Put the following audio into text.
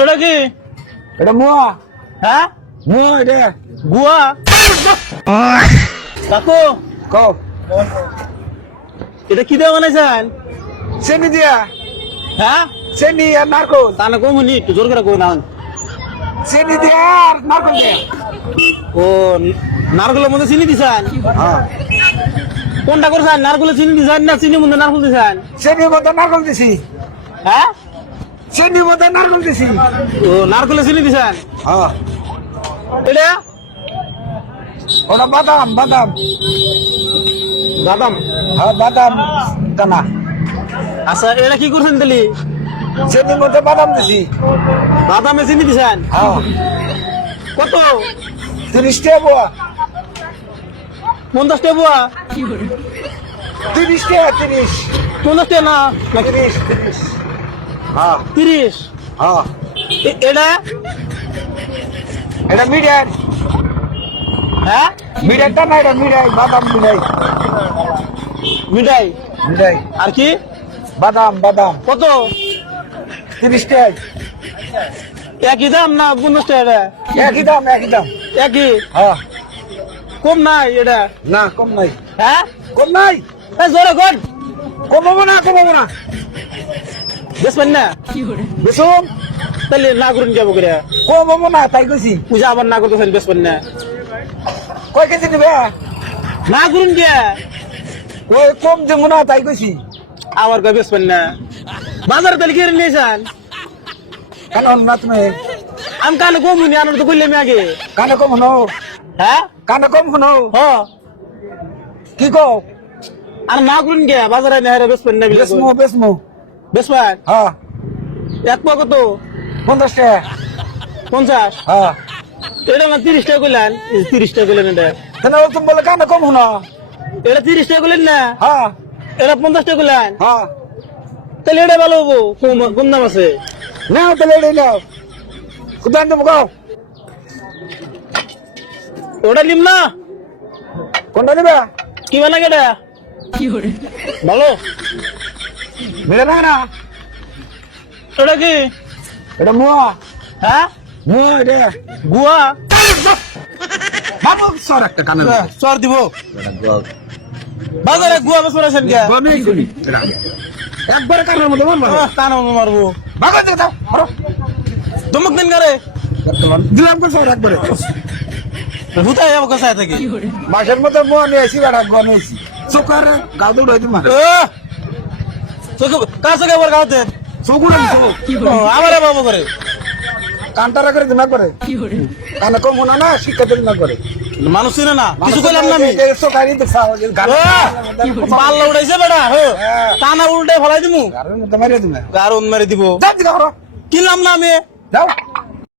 এটা কি? এটা মুয়া। হ্যাঁ মুয়া এটা। গুয়া। কাকু কও। এটা কি দিয়ে বানাইছেন? চেনি দিয়া। হ্যাঁ চেনি আর নারকল। তাহলে কমুনি একটু জোর করে কই না। চেনি দিয়া আর নারকল দিয়া। ও নারকেলের মধ্যে চিনি দিছেন? হ্যাঁ। কোনটা করছেন? নারকেলে চিনি দিছেন না চিনির মধ্যে নারকেল দিছেন? চেনির মধ্যে নারকল দিছি। হ্যাঁ চেনির মধ্যে নারকল দিছি। ও নারকেলে চিনি দিছেন? হ্যাঁ। এটা ওটা বাদাম বাদাম। বাদাম। হ্যাঁ বাদাম দানা। আচ্ছা এটা কি করছেন তাহলে? চেনির মধ্যে বাদাম দিছি। বাদামে চিনি দিছেন? হ্যাঁ। কত? 30 টাকা বুয়া। 50 টাকা বুয়া? 30 টাকা 30। 50 টাকা না 30 30। হ্যাঁ 30? হ্যাঁ। এটা এটা মিডিয়াম। হ্যাঁ মিডিয়ামটা না এটা মিডিয়াম বাদাম মিডিয়াম। মিঠাই মিডিয়াম আর কি? বাদাম বাদাম। কত? 30 টাকা। একই দাম না 50 টাকা? একই দাম একই দাম। একই? হ্যাঁ। কম নাই এটা? না কম নাই। হ্যাঁ কম নাই। জোরে কর। কমাবো না কমাবো না। বেসবেন না? বেসুন তাহলে না করুন যাবো করে কমাবো না তাই কইছি। পূজা আবার না করতেছেন বেসবেন না? কয় কেজি নিবে? না করুন কে? ওই কম দেবো না তাই কইছি। আবার কয় বেসবেন না? বাজারে তাহলে কিনে নিয়েছেন? কেন না তুমি? আমি কানে কম নি আনন্দ তো করলাম আগে। কানে কম শুনো। হ্যাঁ কানে কম শুনো। হ কি কও? আর না করুন কে? বাজারে না হেরে বেসবেন না? বেসমু বেসমু। বেসবেন? হ্যাঁ। এক পা কত? 50 টাকা। 50? হ্যাঁ। এটা না 30 টাকা কইলেন? 30 টাকা কইলেন এটা? কেন তুমি বলে কানে কম শুনো? এটা 30 টাকা কইলেন না? হ্যাঁ এটা 50 টাকা কইলেন? হ্যাঁ। তাহলে এটা ভালো হবো। কোন দাম আছে? নাও তাহলে এটাই নাও। কোথায় দেবো গাও? ওটা নিম না? কোনটা নিবে? কি বানা কেটা? ভালো? মিলে না না। ওটা কি? এটা মুয়া। হ্যাঁ মুয়া এটা। গুয়া। বাবু সর একটা কানে। চর দিব বাজারে গুয়া বেসবেন আছেন কে? গনেই করি। একবারে কানের মধ্যে মারবা। কান মারবো। বাবা দেখে দাও। মারো। ধমক দিন করে দিলাম কো সর একবারে। হুতাই যাবো কাছে থেকে। মাসের মধ্যে মুয়া নিয়ে আসি বেড়া গনেছি। চোকারে গাও দৌড়াই দিমা। কাছে একবার গাওতে চোকুরে চোক। আমারে বাবু করে কান্টারা করে দিমা করে। কানে কম শোনা না শিক্ষা দিল না করে। মানুষ চিনে না কিছু কইলাম না আমি। চোকারি দেখছা পাল্লা উঠাইছে বেটা টানা উল্টে ফেলাই দিমু গারের মধ্যে মারিয়ে দিমা। আর অন মারি দিব যাও দিগা করো। কিনলাম না আমি। যাও।